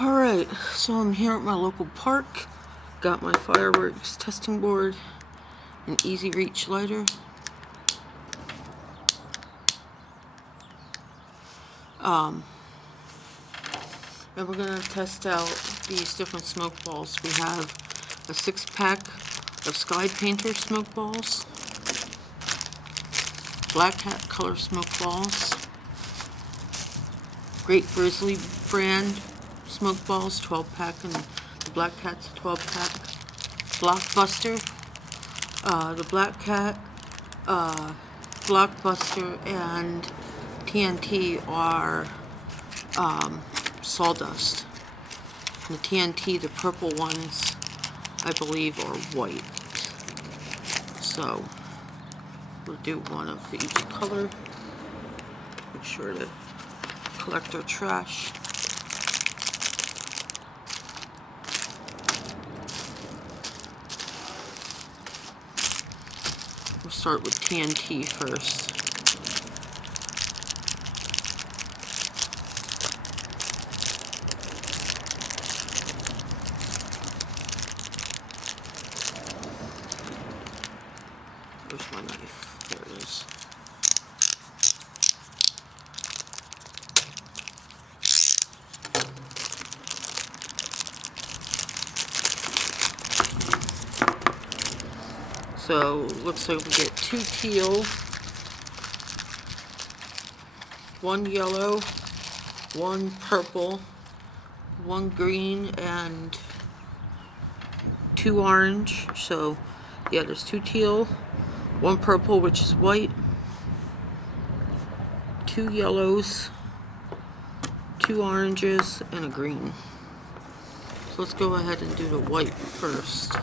Alright, so I'm here at my local park. Got my fireworks testing board, an easy reach lighter. And we're going to test out these different smoke balls. We have a 6-pack of Sky Painter smoke balls, Black Hat color smoke balls, Great Grizzly brand smoke balls, 12-pack, and the Black Cat's a 12-pack. Blockbuster, the Black Cat, Blockbuster, and TNT are sawdust. And the TNT, the purple ones, I believe, are white. So we'll do one of each color. Make sure to collect our trash. We'll start with TNT first. Where's my knife? There it is. So, looks like we get 2 teal, 1 yellow, 1 purple, 1 green, and 2 orange. So, yeah, there's 2 teal, 1 purple, which is white, 2 yellows, 2 oranges, and a green. So let's go ahead and do the white first.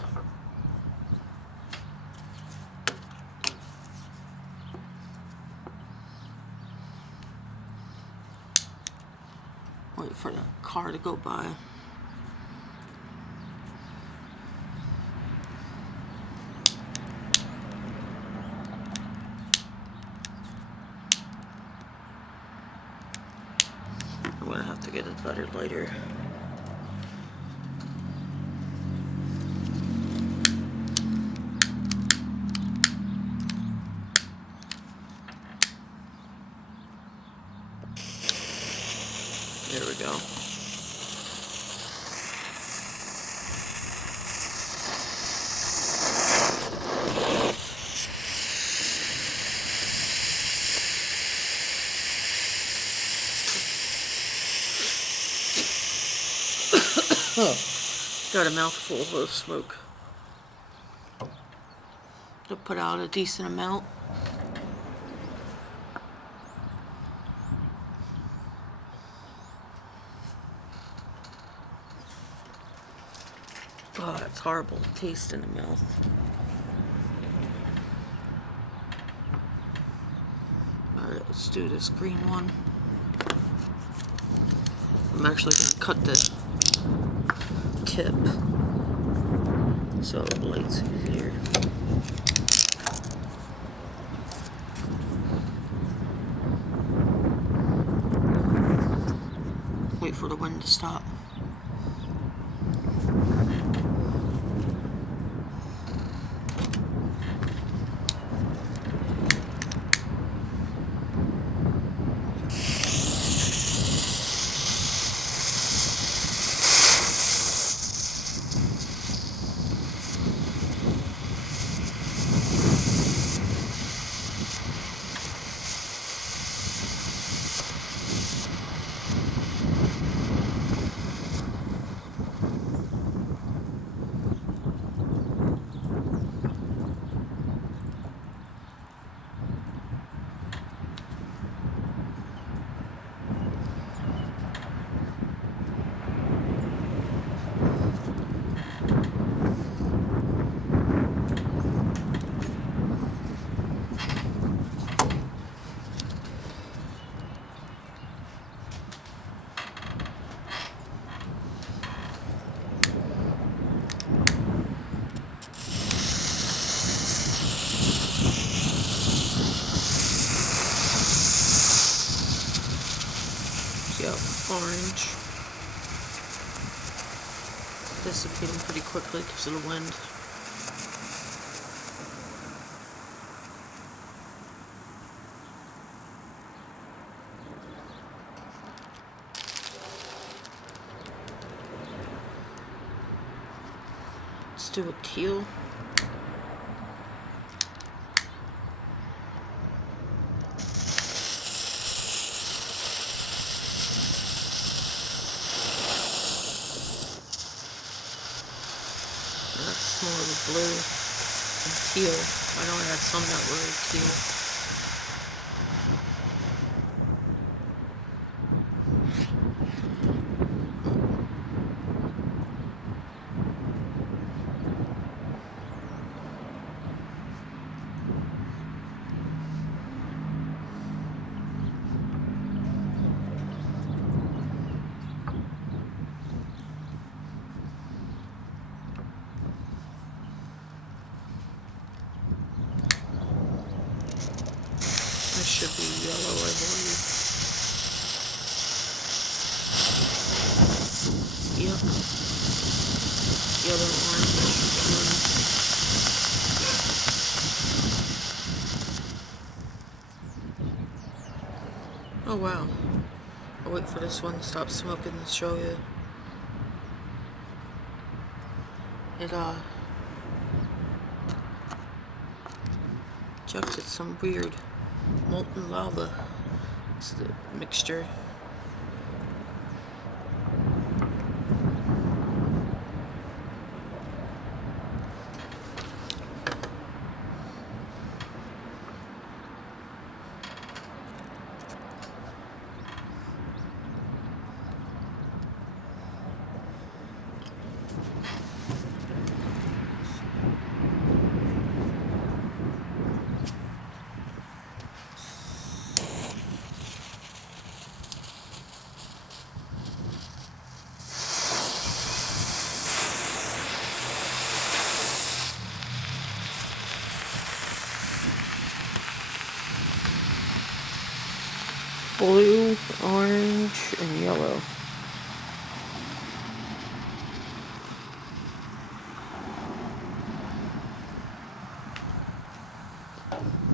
Wait for the car to go by. I'm gonna have to get a better lighter. There we go. Got a mouthful of smoke. To put out a decent amount. Oh, it's horrible to taste in the mouth. Alright, let's do this green one. I'm actually going to cut the tip so it lights easier. Wait for the wind to stop. Yep, orange. dissipating pretty quickly because of the wind. Let's do a teal. That's more of a blue and teal. I know I had some that were teal. This should be yellow, I believe. Yep. Yellow, orange, blue. Oh wow. I'll wait for this one to stop smoking to show you. It ejected some weird molten lava. It's the mixture. Blue, orange, and yellow.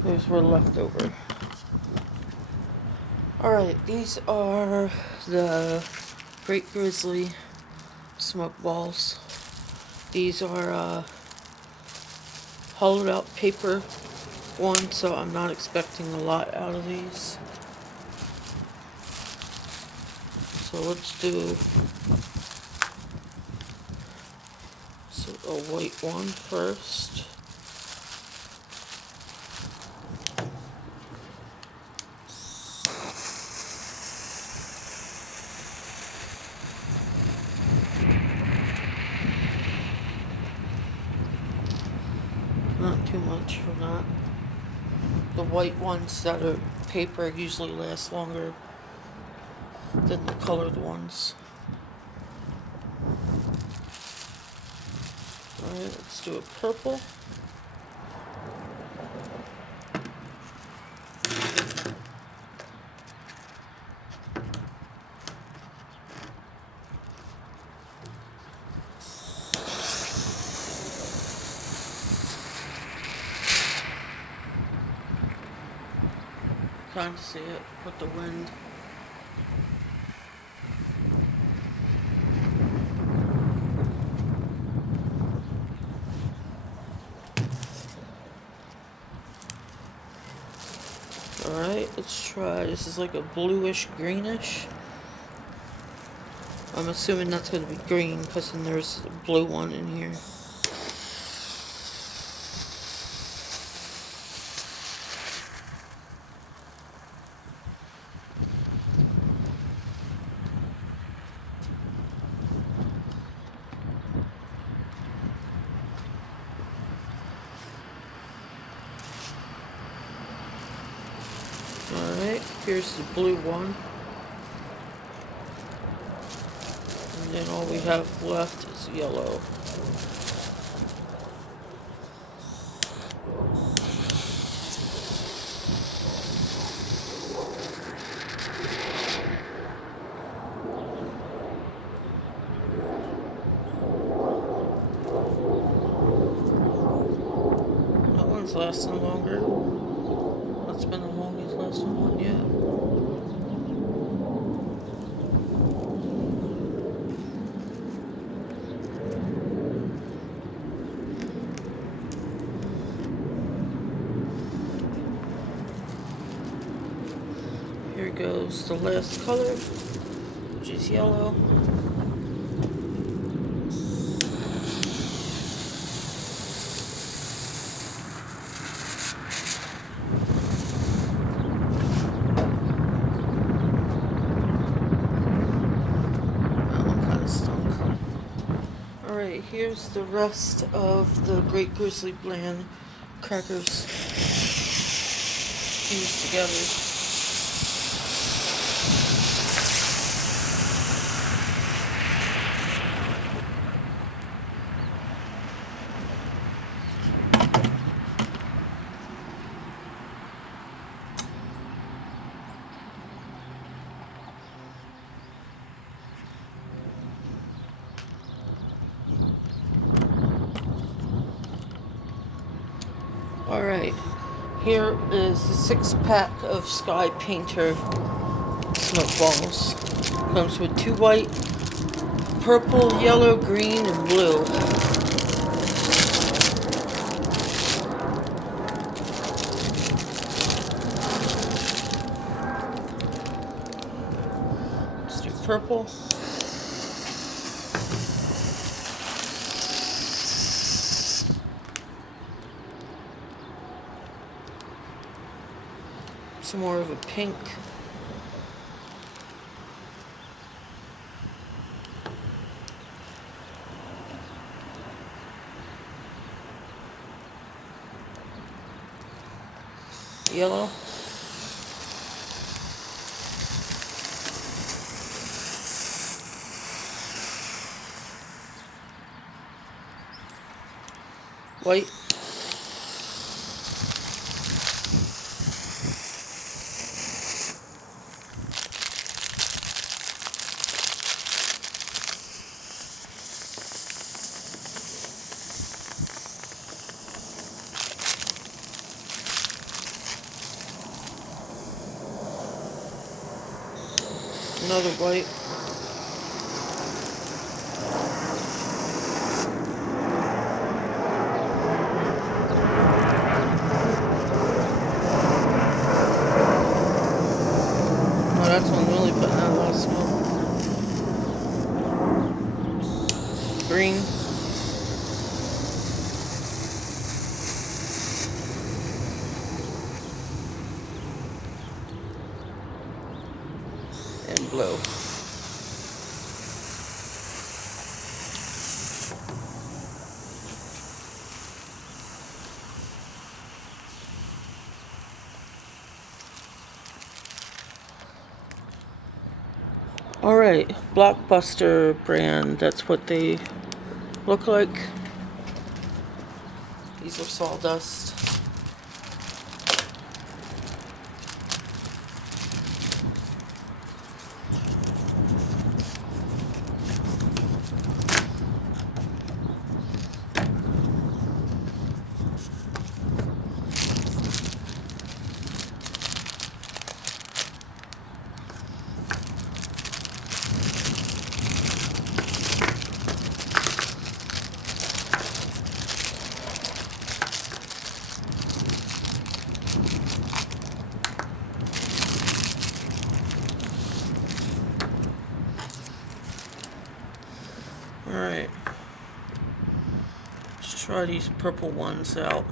Those were left over. Alright, these are the Great Grizzly smoke balls. These are hollowed out paper ones, so I'm not expecting a lot out of these. So let's do a white one first. Not too much for that. The white ones that are paper usually last longer than the colored ones. Alright, let's do a purple. Trying to see it with the wind. Alright, let's try. This is like a bluish greenish. I'm assuming that's going to be green because then there's a blue one in here. Alright, here's the blue one. And then all we have left is yellow. one's lasting longer. That's been the longest lasting one yet. Here goes the last color, which is yellow. Alright, here's the rest of the Great Grizzly Bland crackers fused together. Alright, here is the 6-pack of Sky Painter smoke balls. Comes with 2 white, purple, yellow, green, and blue. Let's do purple. Some more of a pink. Yellow. White. Another white. Oh, that's one really putting out a lot of smoke. Green. And blue. Alright, Blockbuster brand, that's what they look like. These are sawdust. Alright. Let's try these purple ones out.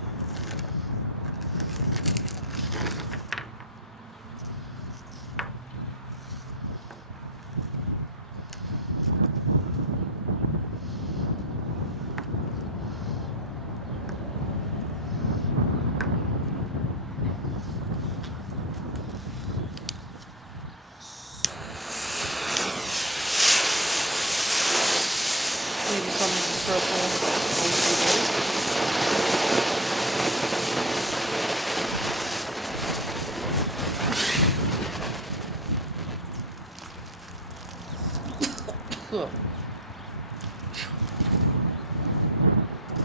Maybe some of the purple.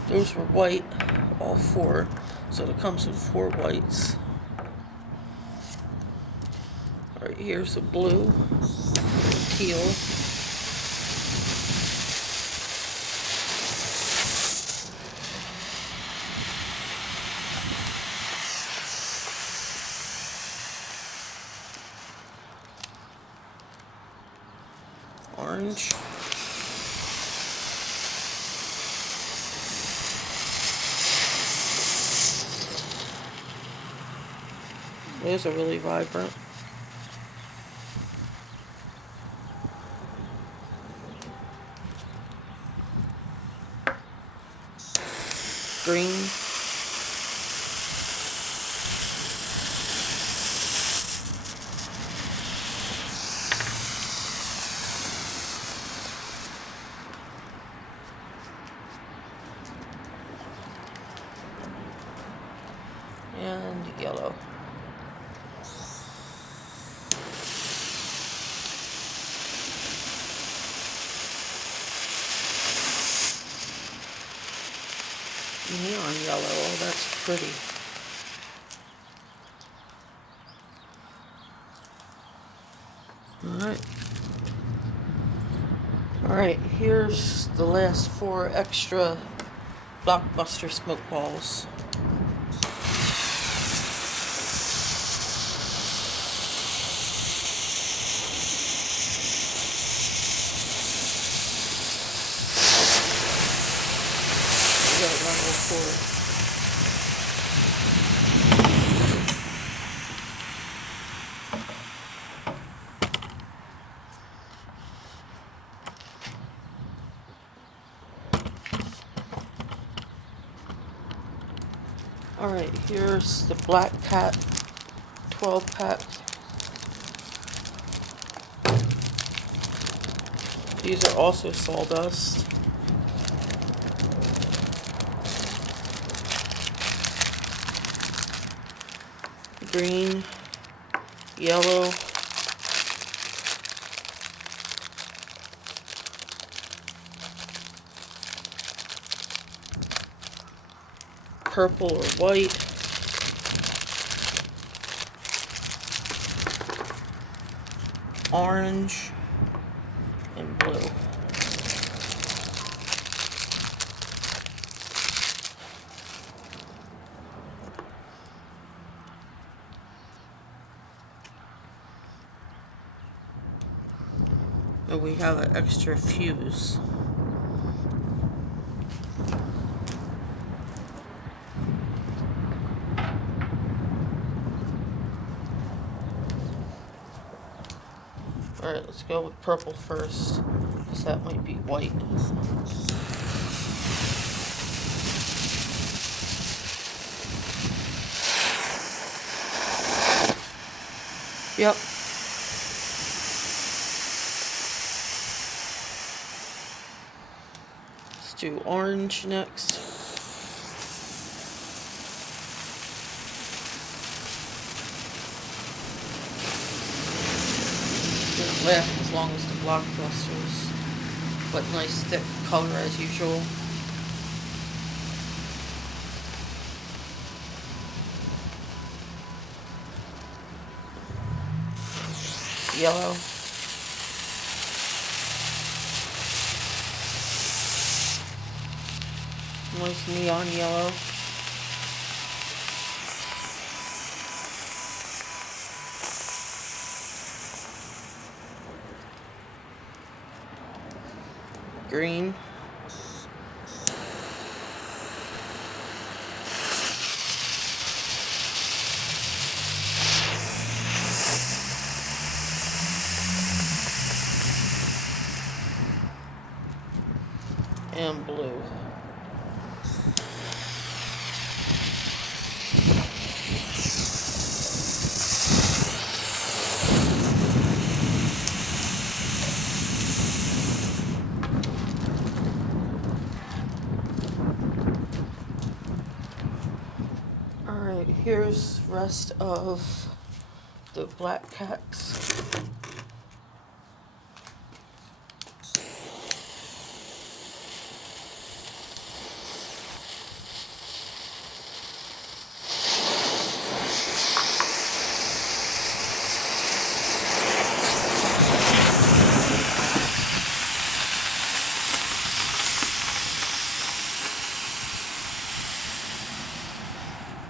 Those were white, all 4. So it comes with 4 whites. Alright, here's a blue, teal. Orange. Those are really vibrant. Green. And yellow. Neon yellow, oh that's pretty. Alright, here's the last 4 extra Blockbuster smoke balls. We got to run all 4. Alright, here's the Black Cat 12 pack. These are also sawdust. Green, yellow, purple or white, orange, and blue. And we have an extra fuse. Alright, let's go with purple first, because that might be white. Yep. Let's do orange next. Didn't last as long as the Blockbusters, but nice thick color as usual. Yellow. Nice neon yellow. Green. And blue. Alright, here's the rest of the Black Cats.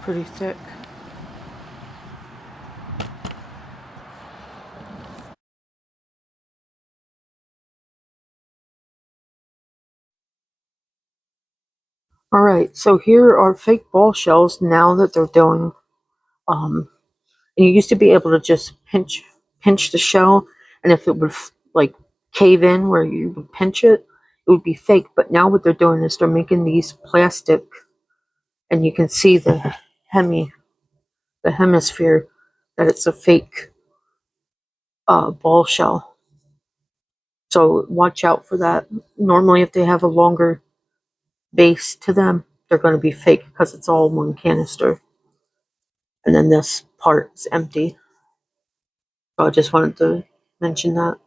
pretty thick. Alright, so here are fake ball shells now that they're doing, and you used to be able to just pinch the shell, and if it would like cave in where you would pinch it, it would be fake. But now what they're doing is they're making these plastic, and you can see the hemisphere, that it's a fake ball shell. So watch out for that. Normally, if they have a longer base to them, they're going to be fake because it's all one canister. And then this part is empty. So I just wanted to mention that.